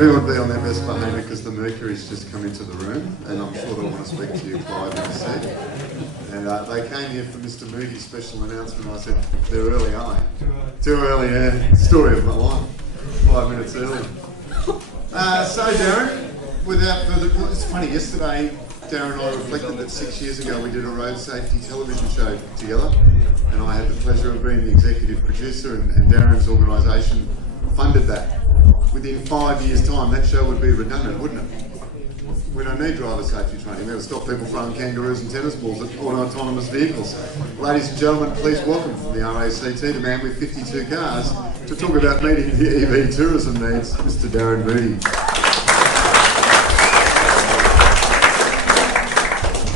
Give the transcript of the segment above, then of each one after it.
everyone be on their best behaviour because the Mercury's just come into the room, and I'm sure they'll want to speak to you, Clive, in a sec. And they came here for Mr. Moody's special announcement. I said, they're early, aren't they? Too early, yeah. Story of my life. 5 minutes early. So Darren, without further ado, it's funny, yesterday Darren and I reflected that 6 years ago we did a road safety television show together, and I had the pleasure of being the executive producer, and Darren's organisation funded that. Within 5 years' time, that show would be redundant, wouldn't it? We don't need driver safety training. We have to stop people throwing kangaroos and tennis balls at autonomous vehicles. Ladies and gentlemen, please welcome from the RACT, the man with 52 cars, to talk about meeting the EV tourism needs, Mr. Darren Moody.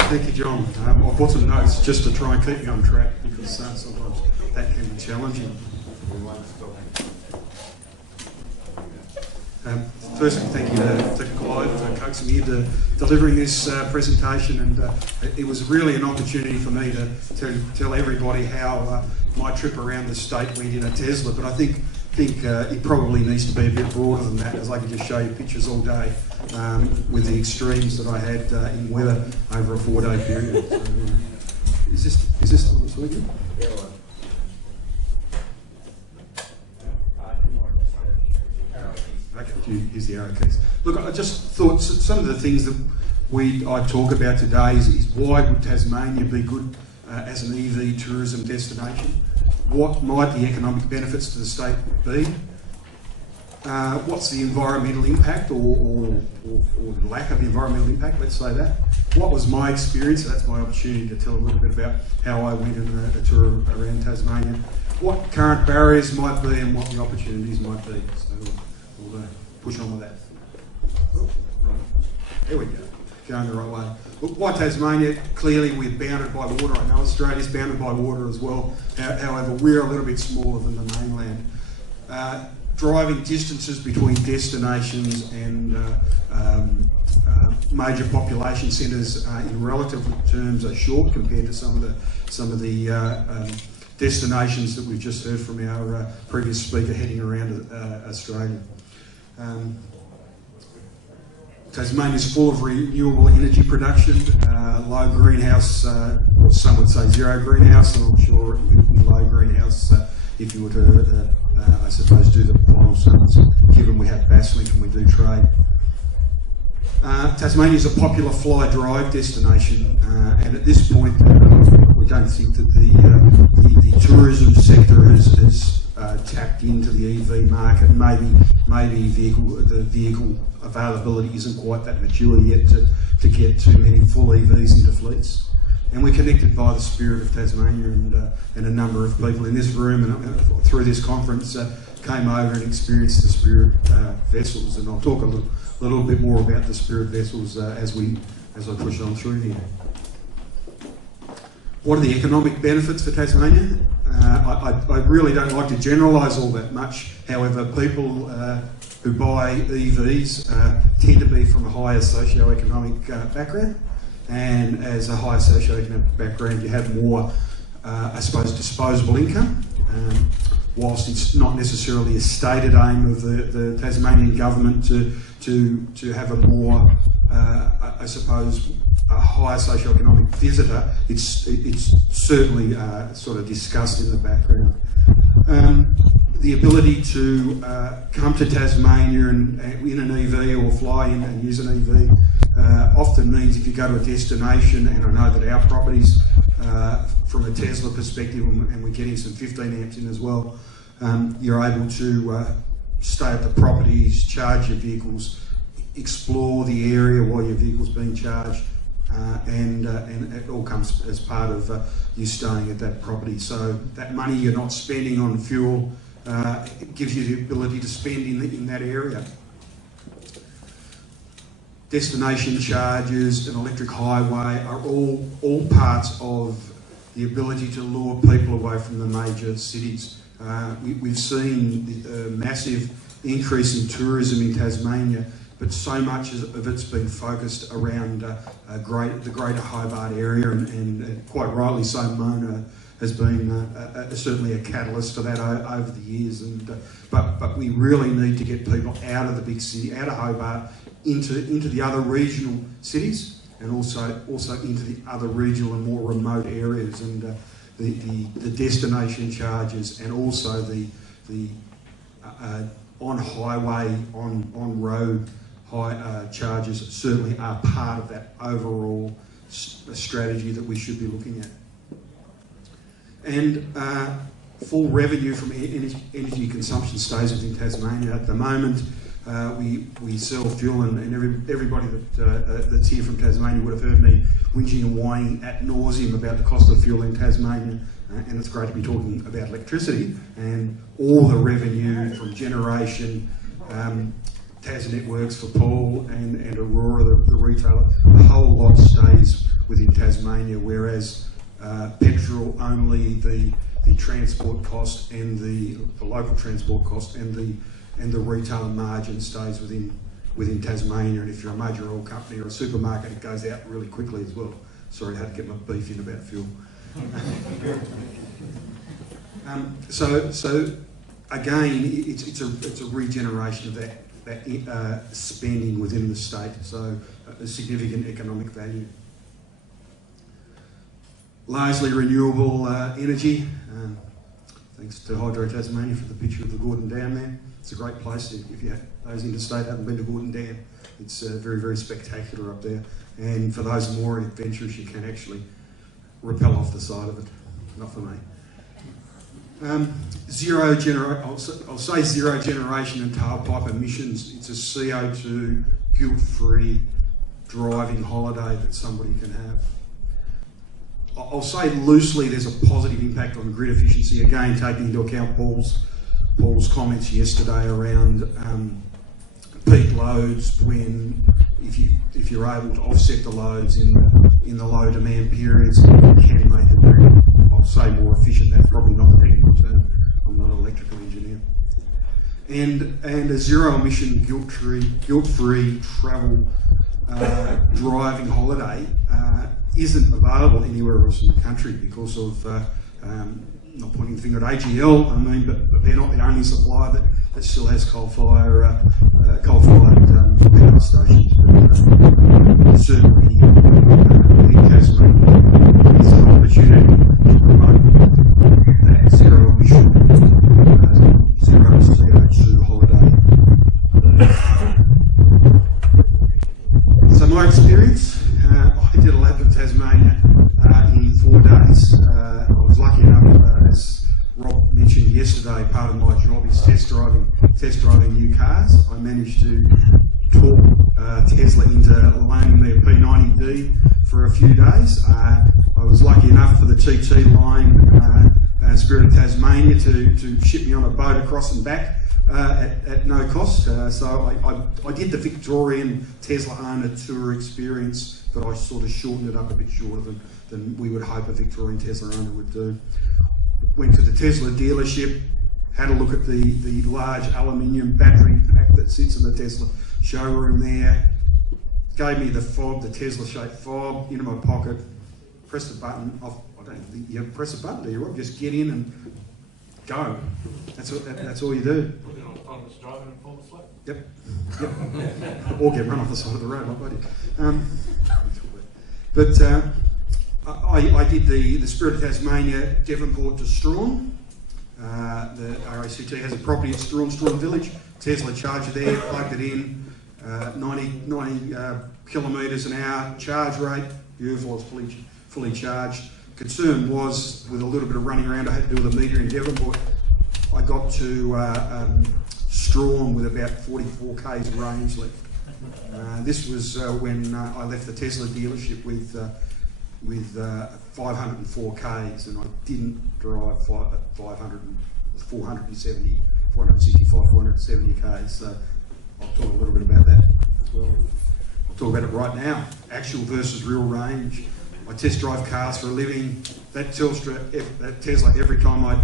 Thank you, John. I've brought some notes just to try and keep you on track, because sometimes that can be challenging. Firstly, thank you to Clive for coaxing me into delivering this presentation, and it was really an opportunity for me to tell everybody how my trip around the state went in a Tesla. But I think it probably needs to be a bit broader than that, as I could just show you pictures all day with the extremes that I had in weather over a 4-day period. So, is this what's working? Okay, here's the arrow keys. Look, I just thought some of the things that I talk about today is why would Tasmania be good as an EV tourism destination? What might the economic benefits to the state be? What's the environmental impact or lack of environmental impact, let's say that. What was my experience? So that's my opportunity to tell a little bit about how I went on a tour around Tasmania. What current barriers might be and what the opportunities might be. So we'll push on with that. Oh, right. There we go. Going the right way. Look, why Tasmania? Clearly we're bounded by water. I know Australia's bounded by water as well. However, we're a little bit smaller than the mainland. Driving distances between destinations and major population centres in relative terms are short compared to some of the destinations that we've just heard from our previous speaker heading around Australia. Tasmania is full of renewable energy production, low greenhouse, or some would say zero greenhouse, and I'm sure it would be low greenhouse if you were to, I suppose, do the final sums, given we have Basslink and we do trade. Tasmania is a popular fly drive destination, and at this point we don't think that the tourism sector has tapped into the EV market. Maybe the vehicle availability isn't quite that mature yet to get too many full EVs into fleets. And we're connected by the Spirit of Tasmania, and a number of people in this room and through this conference came over and experienced the Spirit vessels. And I'll talk a little bit more about the Spirit vessels as I push on through here. What are the economic benefits for Tasmania? I really don't like to generalise all that much. However, people who buy EVs tend to be from a higher socio-economic background, and as a higher socio-economic background you have more, I suppose, disposable income. Whilst it's not necessarily a stated aim of the Tasmanian government to have a more, I suppose, a higher socio-economic visitor, it's certainly sort of discussed in the background. The ability to come to Tasmania and in an EV or fly in and use an EV often means if you go to a destination, and I know that our properties, from a Tesla perspective, and we're getting some 15 amps in as well, you're able to stay at the properties, charge your vehicles, explore the area while your vehicle's being charged, and it all comes as part of you staying at that property. So that money you're not spending on fuel, it gives you the ability to spend in that area. Destination charges, an electric highway are all parts of the ability to lure people away from the major cities. We've seen a massive increase in tourism in Tasmania, but so much of it's been focused around the Greater Hobart area, and quite rightly so. Mona has been certainly a catalyst for that over the years. And but we really need to get people out of the big city, out of Hobart, into the other regional cities, and also into the other regional and more remote areas. And the destination charges, and also the on highway, on road charges certainly are part of that overall strategy that we should be looking at. And full revenue from energy consumption stays within Tasmania. At the moment, we sell fuel, and everybody that's here from Tasmania would have heard me whinging and whining ad nauseum about the cost of fuel in Tasmania. And it's great to be talking about electricity and all the revenue from generation, TasNetworks for Paul and Aurora, the retailer. The whole lot stays within Tasmania, whereas petrol, only the transport cost and the local transport cost and the retailer margin stays within Tasmania. And if you're a major oil company or a supermarket, it goes out really quickly as well. Sorry, I had to get my beef in about fuel. So again, it's a regeneration of that spending within the state. So a significant economic value. Largely renewable energy. Thanks to Hydro Tasmania for the picture of the Gordon Dam there. It's a great place. If those interstate haven't been to Gordon Dam, it's very, very spectacular up there. And for those more adventurous, you can actually rappel off the side of it. Not for me. I'll say zero generation and tailpipe emissions. It's a CO2 guilt-free driving holiday that somebody can have. I'll say loosely there's a positive impact on grid efficiency, again taking into account Paul's comments yesterday around peak loads, when if you're able to offset the loads in the low demand periods, you can make the grid, I'll say, more efficient. That's probably not a technical term. I'm not an electrical engineer. And a zero emission guilt-free travel driving holiday isn't available anywhere else in the country because of, not pointing the finger at AGL, I mean, but they're not the only supplier that still has coal-fired power stations. But certainly, in Tasmania, there's an opportunity to promote that zero emission, zero CO2 holiday. So my experience, I did a lap of Tasmania in 4 days. I was lucky enough, as Rob mentioned yesterday, part of my job is test driving new cars. I managed to talk Tesla into loaning me a P90D for a few days. I was lucky enough for the TT line, Spirit of Tasmania, to ship me on a boat across and back at no cost. So I did the Victorian Tesla owner tour experience, but I sort of shortened it up a bit shorter than we would hope a Victorian Tesla owner would do. Went to the Tesla dealership, had a look at the large aluminium battery pack that sits in the Tesla showroom there, gave me the fob, the Tesla shaped fob, into my pocket, pressed the button. I don't think you press a button, do you, Rob? Just get in and go. That's all you do. Put it on autonomous driving and fall asleep. Yep. Or get run off the side of the road, my buddy. But I did the Spirit of Tasmania, Devonport to Strawn. The RACT has a property at Strawn Village. Tesla charger there, plugged it in, 90 kilometres an hour charge rate. Beautiful, I was fully charged. Concern was, with a little bit of running around I had to do with a meter in Devonport, I got to Strawn with about 44 k's range left. This was when I left the Tesla dealership with 504 k's, and I didn't drive 465, 470 k's. So I'll talk a little bit about that as well. I'll talk about it right now. Actual versus real range. I test drive cars for a living. That Tesla, every time I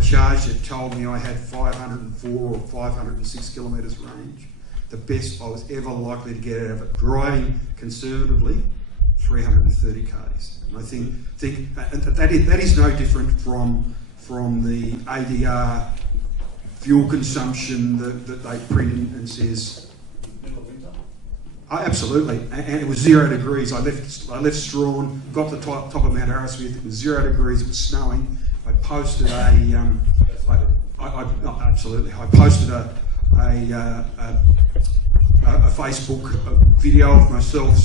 charged it, told me I had 504 or 506 kilometres range. The best I was ever likely to get out of it. Driving conservatively, 330 k's. And I think that is no different from the ADR fuel consumption that they print and says. Oh, absolutely, and it was 0 degrees. I left Strawn, got to the top of Mount Arrowsmith. It was 0 degrees. It was snowing. I posted I posted a Facebook video of myself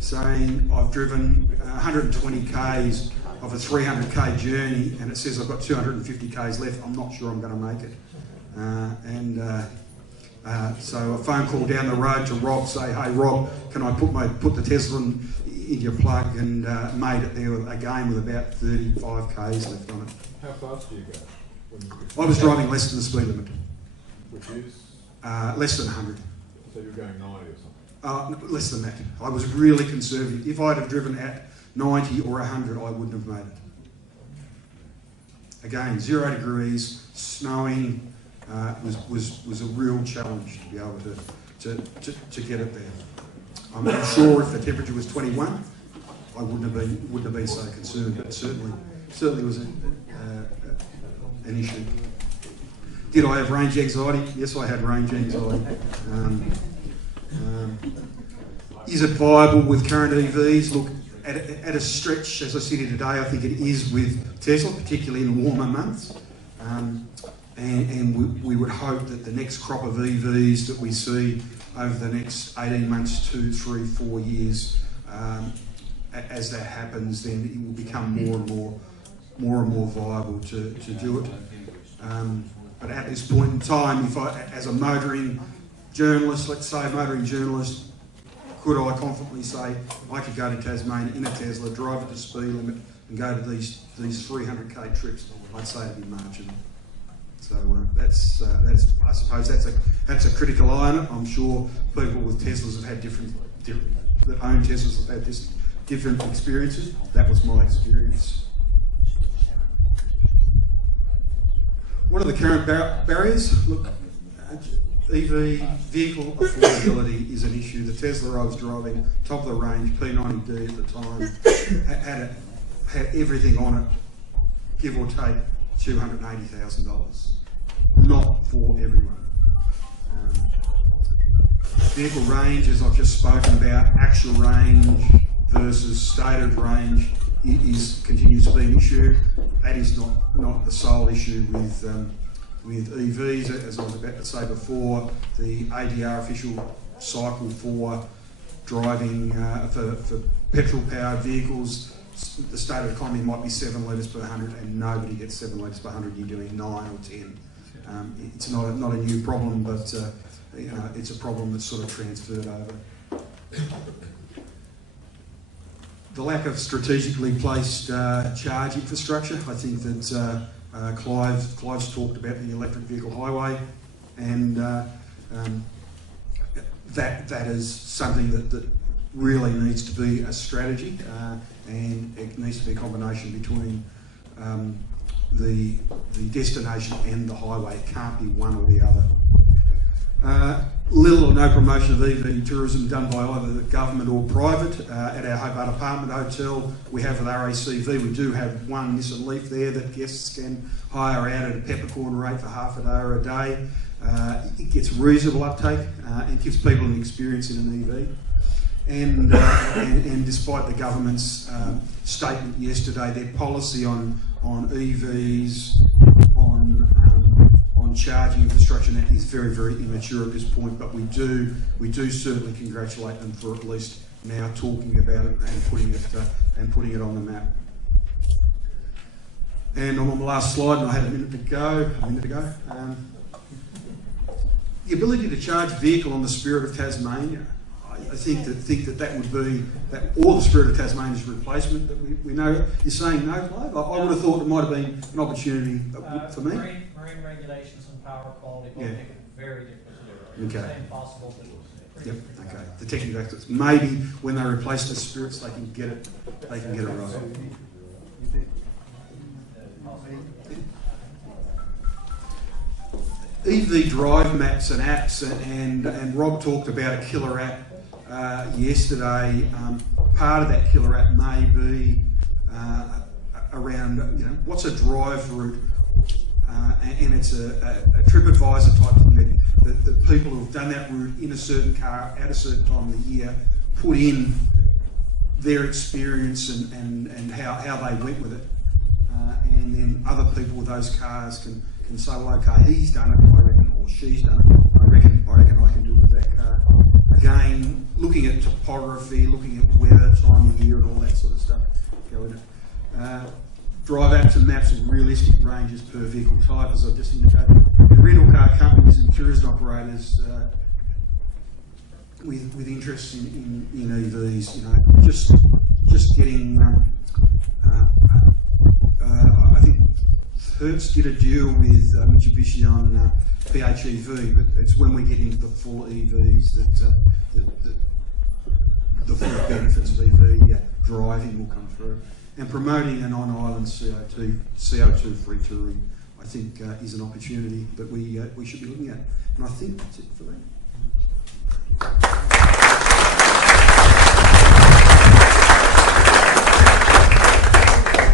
saying I've driven 120 k's of a 300k journey, and it says I've got 250 k's left. I'm not sure I'm going to make it. So a phone call down the road to Rob, say, hey Rob, can I put the Tesla in your plug, and made it there again with about 35 k's left on it. How fast do you go? I was driving less than the speed limit. Which is? Less than 100. So you're going 90 or something? Less than that. I was really conservative. If I'd have driven at 90 or 100, I wouldn't have made it. Again, 0 degrees, snowing, was a real challenge to be able to get it there. I'm not sure if the temperature was 21, I wouldn't have been so concerned, but certainly was an issue. Did I have range anxiety? Yes, I had range anxiety. Is it viable with current EVs? Look, at a stretch, as I sit here today, I think it is with Tesla, particularly in warmer months. And we would hope that the next crop of EVs that we see over the next 18 months, 2, 3, 4 years, as that happens, then it will become more and more viable to do it. But at this point in time, if I, as a motoring journalist, let's say a motoring journalist, could I confidently say I could go to Tasmania in a Tesla, drive at the speed limit, and go to these 300k trips? I'd say it'd be marginal. So that's I suppose that's a critical eye on it. I'm sure people with Teslas have had different that own Teslas have had different experiences. That was my experience. What are the current barriers? Look, EV vehicle affordability is an issue. The Tesla I was driving, top of the range, P90D at the time, had everything on it, give or take $280,000. Not for everyone. Vehicle range, as I've just spoken about, actual range versus stated range continues to be an issue. That is not the sole issue with EVs. As I was about to say before, the ADR official cycle for driving for petrol-powered vehicles, the stated economy might be 7 litres per 100, and nobody gets 7 litres per 100. You're doing 9 or 10. It's not a new problem, but it's a problem that's sort of transferred over. The lack of strategically placed charge infrastructure. I think that Clive's talked about the electric vehicle highway, and that is something that really needs to be a strategy, and it needs to be a combination between the destination and the highway. It can't be one or the other. Little or no promotion of EV tourism done by either the government or private. At our Hobart Apartment Hotel, we have with RACV, we do have one Nissan Leaf there that guests can hire out at a peppercorn rate for half an hour a day. It gets reasonable uptake and gives people an experience in an EV. And despite the government's statement yesterday, their policy on EVs, on charging infrastructure, that is very, very immature at this point. But we do certainly congratulate them for at least now talking about it and putting it on the map. And I'm on the last slide, and I had a minute ago. The ability to charge a vehicle on the Spirit of Tasmania. I think that would be or the Spirit of Tasmania's replacement. That we know you're saying no, Clive. I would have thought it might have been an opportunity for me. Marine regulations and power quality both make it very difficult to do. Okay. It's impossible to do. Yep. Okay. The technical aspects. Maybe when they replace the Spirits, they can get it right. EV drive maps and apps, and Rob talked about a killer app yesterday. part of that killer app may be around, what's a drive route, and it's a TripAdvisor type thing that the people who've done that route in a certain car at a certain time of the year put in their experience and how they went with it, and then other people with those cars can say, well, okay, he's done it, I reckon, or she's done it, I reckon I can do it with that car. Again, looking at topography, looking at weather, time of year, and all that sort of stuff go in it. Drive apps and maps of realistic ranges per vehicle type, as I've just indicated. And rental car companies and tourism operators with interest in EVs, just getting. I think Hertz did a deal with Mitsubishi on PHEV, but it's when we get into the full EVs that the full benefits of EV driving will come through. And promoting an on-island CO2-free touring, I think, is an opportunity that we should be looking at. And I think that's it for that.